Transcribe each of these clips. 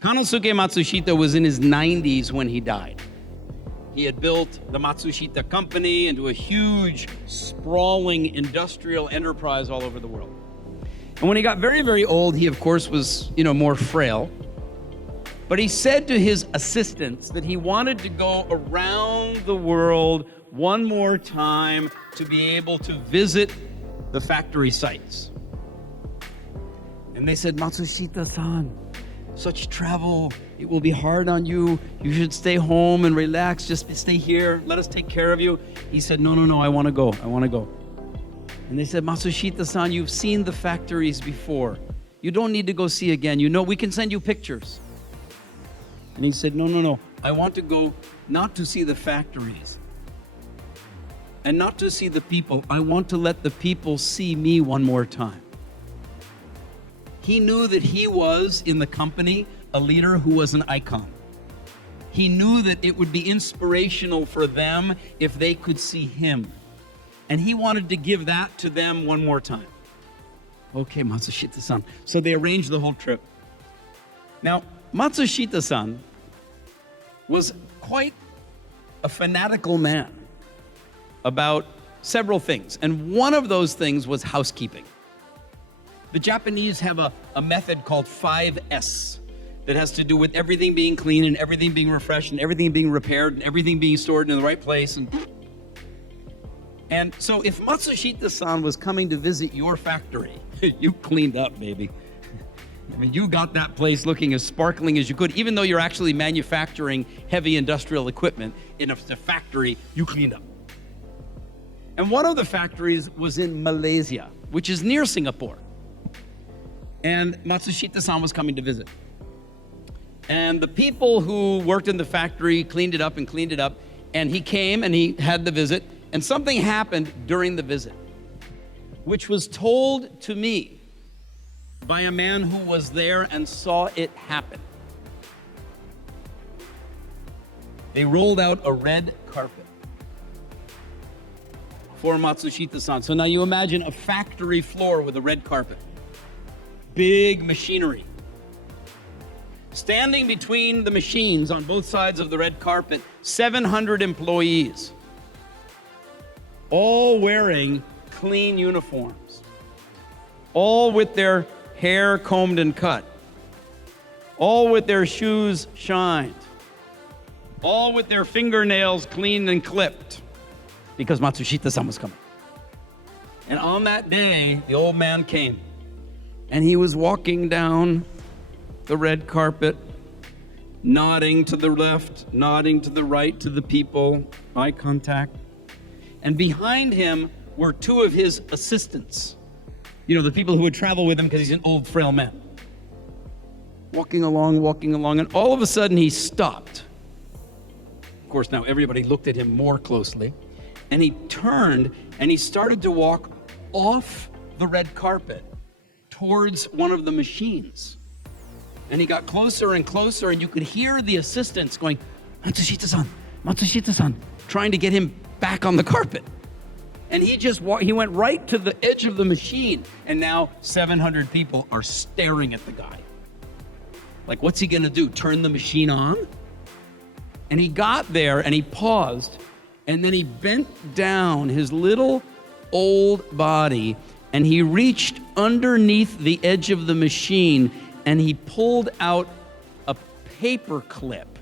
Konosuke Matsushita was in his 90s when he died. He had built the Matsushita company into a huge, sprawling industrial enterprise all over the world. And when he got very, very old, he, of course, was, more frail. But he said to his assistants that he wanted to go around the world one more time to be able to visit the factory sites. And they said, Matsushita-san, such travel, it will be hard on you. You should stay home and relax. Just stay here. Let us take care of you. He said, no, I want to go. And they said, Matsushita-san, you've seen the factories before. You don't need to go see again. We can send you pictures. And he said, no. I want to go not to see the factories and not to see the people. I want to let the people see me one more time. He knew that he was, in the company, a leader who was an icon. He knew that it would be inspirational for them if they could see him. And he wanted to give that to them one more time. Okay, Matsushita-san. So they arranged the whole trip. Now, Matsushita-san was quite a fanatical man about several things. And one of those things was housekeeping. The Japanese have a method called 5S that has to do with everything being clean and everything being refreshed and everything being repaired and everything being stored in the right place. And so if Matsushita-san was coming to visit your factory, you cleaned up, baby. You got that place looking as sparkling as you could. Even though you're actually manufacturing heavy industrial equipment in a factory, you cleaned up. And one of the factories was in Malaysia, which is near Singapore. And Matsushita-san was coming to visit. And the people who worked in the factory cleaned it up. And he came and he had the visit. And something happened during the visit, which was told to me by a man who was there and saw it happen. They rolled out a red carpet for Matsushita-san. So now you imagine a factory floor with a red carpet. Big machinery. Standing between the machines on both sides of the red carpet, 700 employees, all wearing clean uniforms, all with their hair combed and cut, all with their shoes shined, all with their fingernails cleaned and clipped, because Matsushita-san was coming. And on that day, the old man came. And he was walking down the red carpet, nodding to the left, nodding to the right to the people, eye contact. And behind him were two of his assistants. The people who would travel with him because he's an old, frail man. Walking along, and all of a sudden he stopped. Of course, now everybody looked at him more closely. And he turned and he started to walk off the red carpet towards one of the machines. And he got closer and closer, and you could hear the assistants going, Matsushita-san, trying to get him back on the carpet. And he went right to the edge of the machine, and now 700 people are staring at the guy. Like, what's he gonna do, turn the machine on? And he got there, and he paused, and then he bent down his little old body, and he reached underneath the edge of the machine and he pulled out a paper clip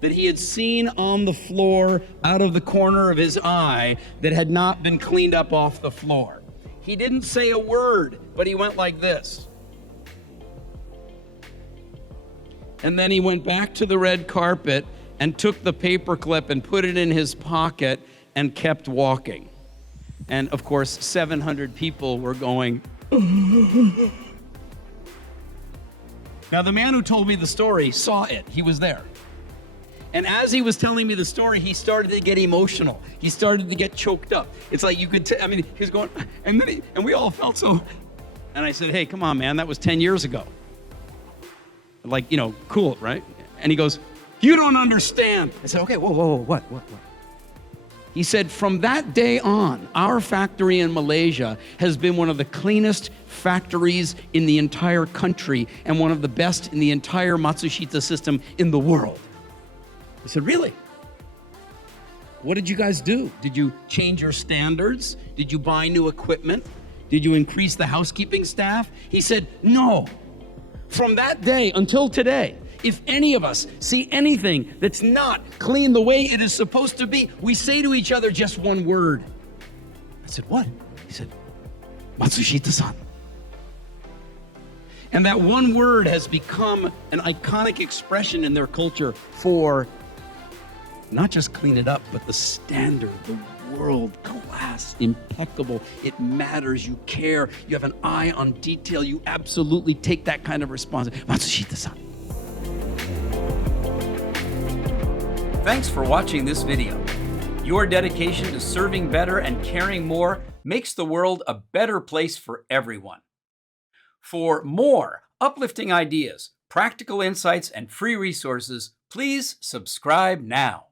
that he had seen on the floor out of the corner of his eye that had not been cleaned up off the floor. He didn't say a word, but he went like this. And then he went back to the red carpet and took the paper clip and put it in his pocket and kept walking. And of course, 700 people were going. Now, the man who told me the story saw it. He was there. And as he was telling me the story, he started to get emotional. He started to get choked up. It's like you could he was going, and we all felt so. And I said, hey, come on, man, that was 10 years ago. Like, cool, right? And he goes, you don't understand. I said, okay, whoa, what? He said, from that day on, our factory in Malaysia has been one of the cleanest factories in the entire country and one of the best in the entire Matsushita system in the world. I said, really? What did you guys do? Did you change your standards? Did you buy new equipment? Did you increase the housekeeping staff? He said, no. From that day until today, if any of us see anything that's not clean the way it is supposed to be, we say to each other just one word. I said, what? He said, Matsushita-san. And that one word has become an iconic expression in their culture for not just clean it up, but the standard, the world class, impeccable. It matters. You care. You have an eye on detail. You absolutely take that kind of responsibility. Matsushita-san. Thanks for watching this video. Your dedication to serving better and caring more makes the world a better place for everyone. For more uplifting ideas, practical insights, and free resources, please subscribe now.